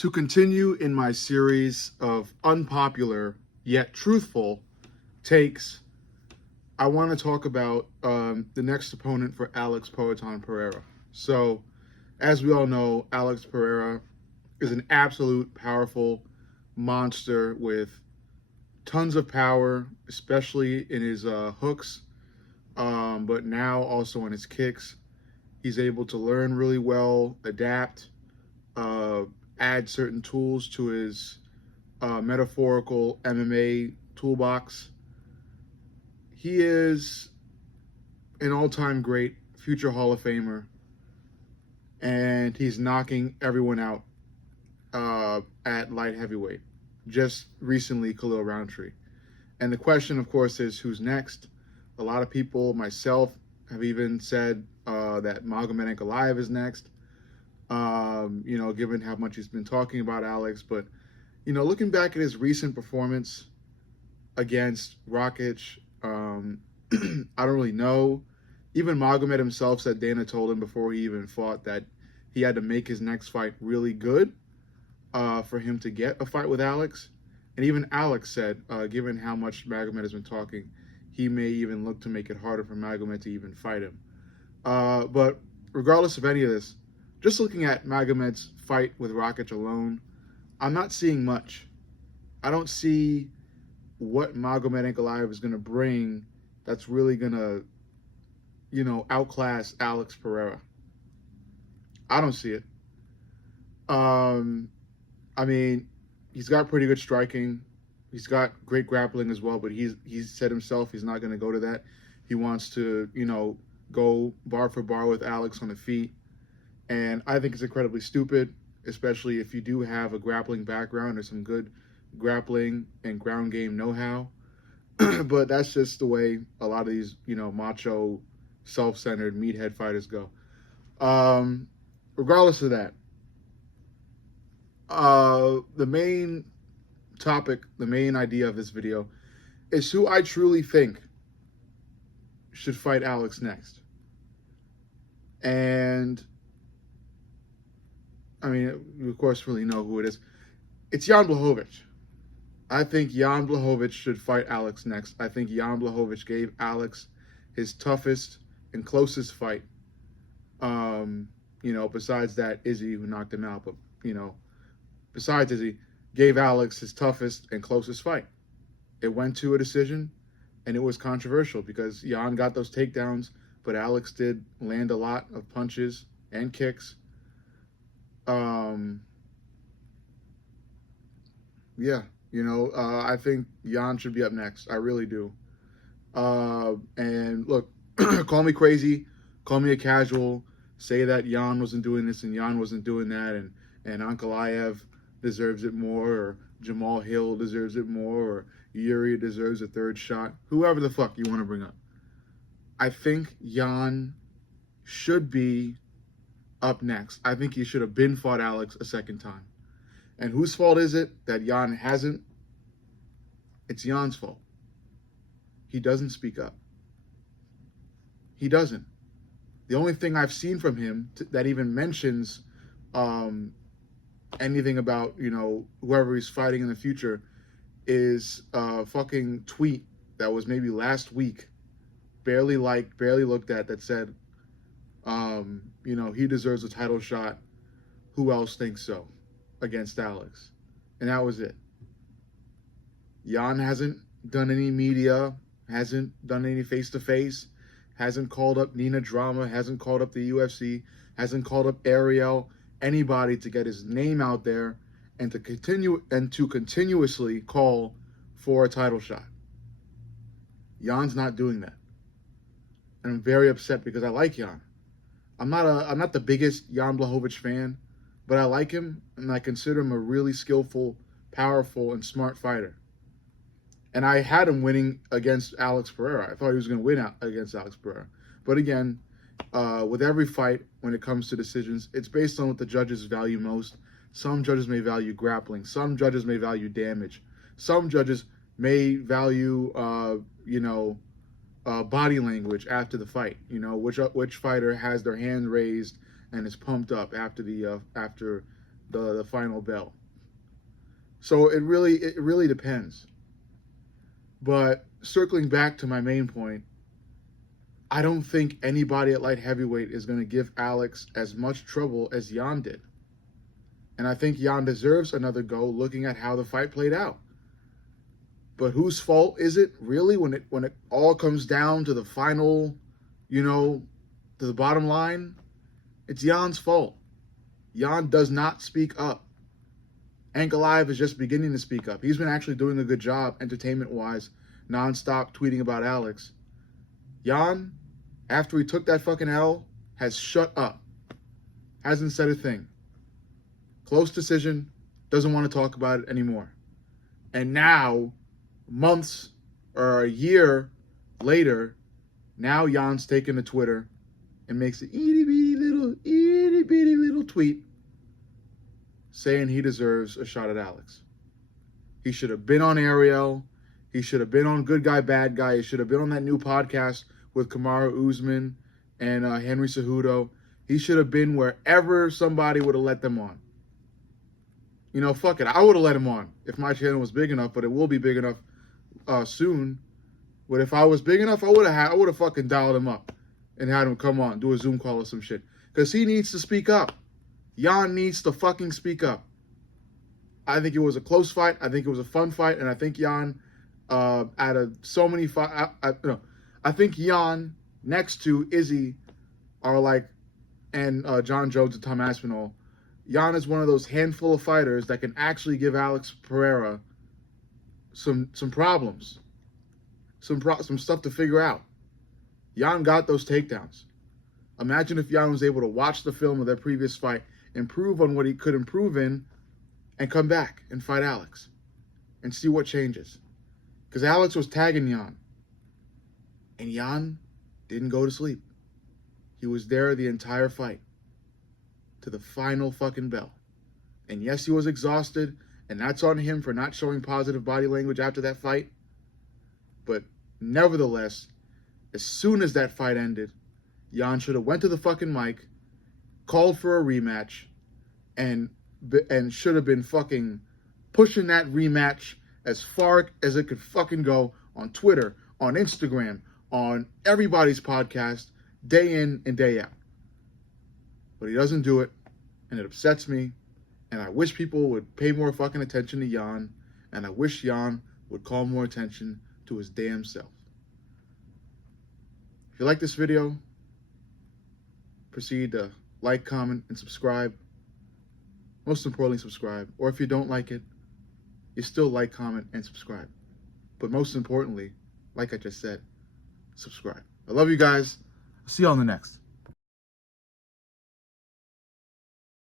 To continue in my series of unpopular yet truthful takes, I want to talk about the next opponent for Alex Poatan Pereira. So, as we all know, Alex Pereira is an absolute powerful monster with tons of power, especially in his hooks, but now also in his kicks. He's able to learn really well, adapt, uh, add certain tools to his metaphorical MMA toolbox. He is an all-time great, future Hall of Famer, and he's knocking everyone out at light heavyweight. Just recently, Khalil Roundtree. And the question, of course, is who's next? A lot of people, myself, have even said that Magomed Ankalaev is next. Given how much he's been talking about Alex. But, looking back at his recent performance against Rakic, I don't really know. Even Magomed himself said Dana told him before he even fought that he had to make his next fight really good for him to get a fight with Alex. And even Alex said, given how much Magomed has been talking, he may even look to make it harder for Magomed to even fight him. But regardless of any of this, just looking at Magomed's fight with Rakic alone, I'm not seeing much. I don't see what Magomed Ankalaev is going to bring that's really going to, outclass Alex Pereira. I don't see it. He's got pretty good striking. He's got great grappling as well, but he's said himself he's not going to go to that. He wants to, go bar for bar with Alex on the feet. And I think it's incredibly stupid, especially if you do have a grappling background or some good grappling and ground game know-how. But that's just the way a lot of these, macho, self-centered, meathead fighters go. Regardless of that, the main topic, the main idea of this video is who I truly think should fight Alex next. And you of course really know who it is. It's Jan Blachowicz. I think Jan Blachowicz should fight Alex next. I think Jan Blachowicz gave Alex his toughest and closest fight. Besides that Izzy who knocked him out, but besides Izzy, gave Alex his toughest and closest fight. It went to a decision, and it was controversial because Jan got those takedowns, but Alex did land a lot of punches and kicks. I think Jan should be up next. I really do. And look, call me crazy, call me a casual, say that Jan wasn't doing this and Jan wasn't doing that, and Ankalaev deserves it more, or Jamal Hill deserves it more, or Yuri deserves a third shot. Whoever the fuck you want to bring up. I think Jan should be up next. I think he should have been fought Alex a second time. And whose fault is it that Jan hasn't? It's Jan's fault. He doesn't speak up. He doesn't. The only thing I've seen from him that even mentions anything about, whoever he's fighting in the future is a fucking tweet that was maybe last week, barely looked at, that said, he deserves a title shot. Who else thinks so? Against Alex. And that was it. Jan hasn't done any media, hasn't done any face-to-face, hasn't called up Nina Drama, hasn't called up the UFC, hasn't called up Ariel, anybody to get his name out there and to continuously call for a title shot. Jan's not doing that. And I'm very upset because I like Jan. I'm not the biggest Jan Blachowicz fan, but I like him, and I consider him a really skillful, powerful, and smart fighter. And I had him winning against Alex Pereira. I thought he was going to win against Alex Pereira. But again, with every fight, when it comes to decisions, it's based on what the judges value most. Some judges may value grappling. Some judges may value damage. Some judges may value, body language after the fight. Which fighter has their hand raised and is pumped up after the final bell. So it really depends. But circling back to my main point, I don't think anybody at light heavyweight is going to give Alex as much trouble as Jan did. And I think Jan deserves another go looking at how the fight played out. But whose fault is it really when it all comes down to the final, to the bottom line? It's Jan's fault. Jan does not speak up. Ankalaev is just beginning to speak up. He's been actually doing a good job entertainment-wise, nonstop tweeting about Alex. Jan, after he took that fucking L, has shut up. Hasn't said a thing. Close decision, doesn't want to talk about it anymore. And now, months or a year later, now Jan's taken to Twitter and makes an itty bitty little tweet saying he deserves a shot at Alex. He should have been on Ariel. He should have been on Good Guy, Bad Guy. He should have been on that new podcast with Kamaru Usman and Henry Cejudo. He should have been wherever somebody would have let them on. Fuck it. I would have let him on if my channel was big enough, but it will be big enough soon. But if I was big enough, I would have fucking dialed him up and had him come on, do a Zoom call or some shit. Because he needs to speak up. Jan needs to fucking speak up. I think it was a close fight. I think it was a fun fight. And I think Jan, out of so many fights, I think Jan next to Izzy are like, and John Jones and Tom Aspinall, Jan is one of those handful of fighters that can actually give Alex Pereira some problems, some stuff to figure out. Jan got those takedowns. Imagine if Jan was able to watch the film of their previous fight, improve on what he could improve in, and come back and fight Alex and see what changes. Because Alex was tagging Jan, and Jan didn't go to sleep. He was there the entire fight, to the final fucking bell. And yes, he was exhausted, and that's on him for not showing positive body language after that fight. But nevertheless, as soon as that fight ended, Jan should have went to the fucking mic, called for a rematch, and should have been fucking pushing that rematch as far as it could fucking go on Twitter, on Instagram, on everybody's podcast, day in and day out. But he doesn't do it, and it upsets me, and I wish people would pay more fucking attention to Jan, and I wish Jan would call more attention to his damn self. If you like this video, proceed to like, comment, and subscribe. Most importantly, subscribe. Or if you don't like it, you still like, comment, and subscribe. But most importantly, like I just said, subscribe. I love you guys. I'll see you on the next.